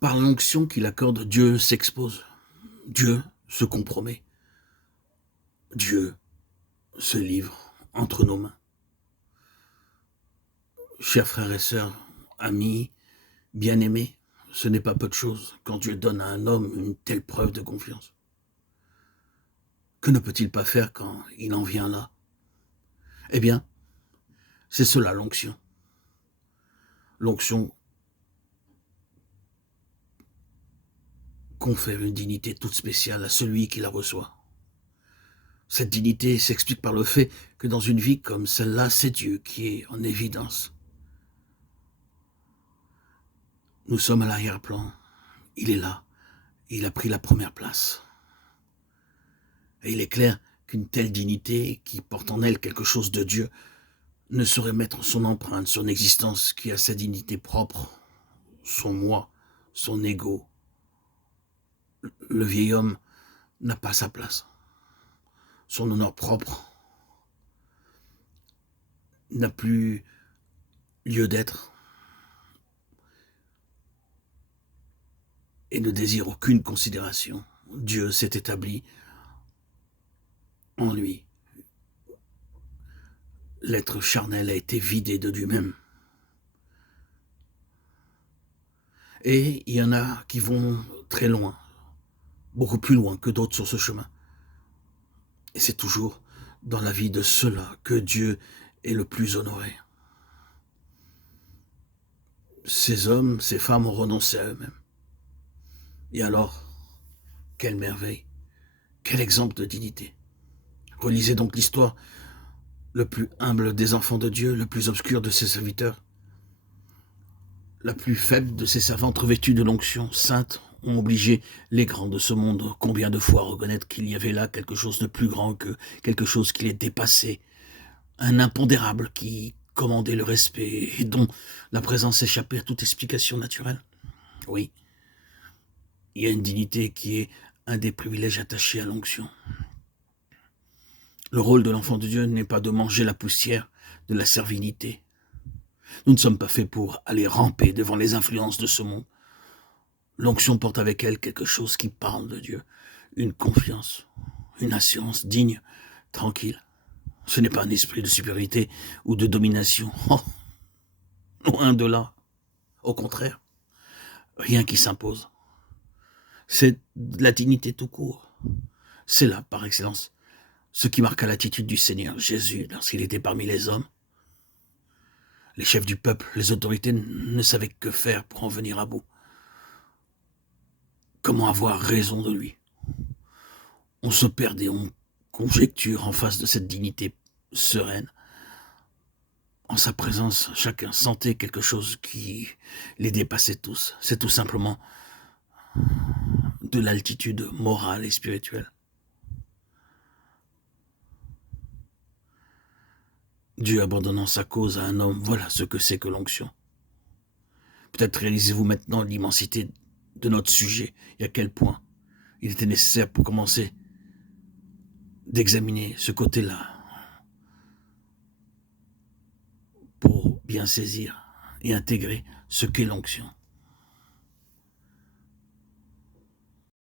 Par l'onction qu'il accorde, Dieu s'expose, Dieu se compromet, Dieu se livre entre nos mains. Chers frères et sœurs, amis, bien-aimés, ce n'est pas peu de chose quand Dieu donne à un homme une telle preuve de confiance. Que ne peut-il pas faire quand il en vient là? Eh bien, c'est cela l'onction. L'onction confère une dignité toute spéciale à celui qui la reçoit. Cette dignité s'explique par le fait que dans une vie comme celle-là, c'est Dieu qui est en évidence. Nous sommes à l'arrière-plan. Il est là. Il a pris la première place. Et il est clair qu'une telle dignité, qui porte en elle quelque chose de Dieu, ne saurait mettre son empreinte sur une existence qui a sa dignité propre, son moi, son ego. Le vieil homme n'a pas sa place. Son honneur propre n'a plus lieu d'être et ne désire aucune considération. Dieu s'est établi en lui. L'être charnel a été vidé de lui-même. Et il y en a qui vont très loin, beaucoup plus loin que d'autres sur ce chemin. Et c'est toujours dans la vie de ceux-là que Dieu est le plus honoré. Ces hommes, ces femmes ont renoncé à eux-mêmes. Et alors, quelle merveille, quel exemple de dignité. Relisez donc l'histoire, le plus humble des enfants de Dieu, le plus obscur de ses serviteurs, la plus faible de ses servantes revêtues de l'onction sainte ont obligé les grands de ce monde combien de fois à reconnaître qu'il y avait là quelque chose de plus grand qu'eux, quelque chose qui les dépassait, un impondérable qui commandait le respect et dont la présence échappait à toute explication naturelle. Oui, il y a une dignité qui est un des privilèges attachés à l'onction. Le rôle de l'enfant de Dieu n'est pas de manger la poussière de la servilité. Nous ne sommes pas faits pour aller ramper devant les influences de ce monde. L'onction porte avec elle quelque chose qui parle de Dieu, une confiance, une assurance digne, tranquille. Ce n'est pas un esprit de supériorité ou de domination. Oh, loin de là. Au contraire, rien qui s'impose. C'est la dignité tout court. C'est là, par excellence, ce qui marqua l'attitude du Seigneur Jésus lorsqu'il était parmi les hommes. Les chefs du peuple, les autorités ne savaient que faire pour en venir à bout. Comment avoir raison de lui? On se perdait, on conjecture en face de cette dignité sereine. En sa présence, chacun sentait quelque chose qui les dépassait tous. C'est tout simplement de l'altitude morale et spirituelle. Dieu abandonnant sa cause à un homme, voilà ce que c'est que l'onction. Peut-être réalisez-vous maintenant l'immensité de notre sujet et à quel point il était nécessaire pour commencer d'examiner ce côté-là pour bien saisir et intégrer ce qu'est l'onction.